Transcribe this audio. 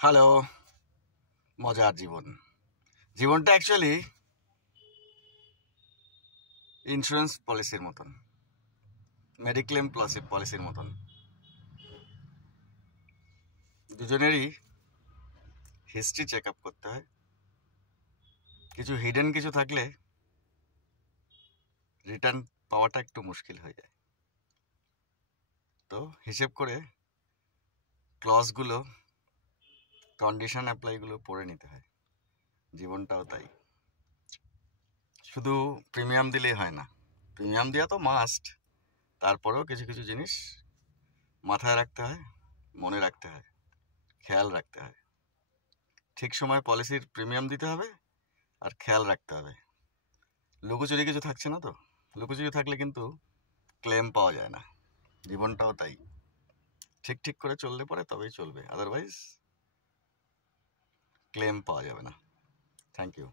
Hello. মজার জীবন। জীবনটা actually insurance পলিসির মতন, মেডিক্লেম পলিসির মতন। দুজনেরই হিস্ট্রি চেক আপ করতে হয়। কিছু হিডেন কিছু থাকলে রিটার্ন পাওয়াটা একটু মুশকিল হয়ে যায়। তো হিসেব করে ক্লজগুলো, কন্ডিশন অ্যাপ্লাইগুলো পড়ে নিতে হয়। জীবনটাও তাই। শুধু প্রিমিয়াম দিলেই হয় না, প্রিমিয়াম দেওয়া তো মাস্ট, তারপরেও কিছু কিছু জিনিস মাথায় রাখতে হয়, মনে রাখতে হয়, খেয়াল রাখতে হয়। ঠিক সময় পলিসির প্রিমিয়াম দিতে হবে আর খেয়াল রাখতে হবে লুকোচুরি কিছু থাকছে না। তো লুকোচুরি থাকলে কিন্তু ক্লেম পাওয়া যায় না। জীবনটাও তাই, ঠিক ঠিক করে চললে পরে তবেই চলবে, আদারওয়াইজ ক্লেম পাওয়া যাবে না। Thank you.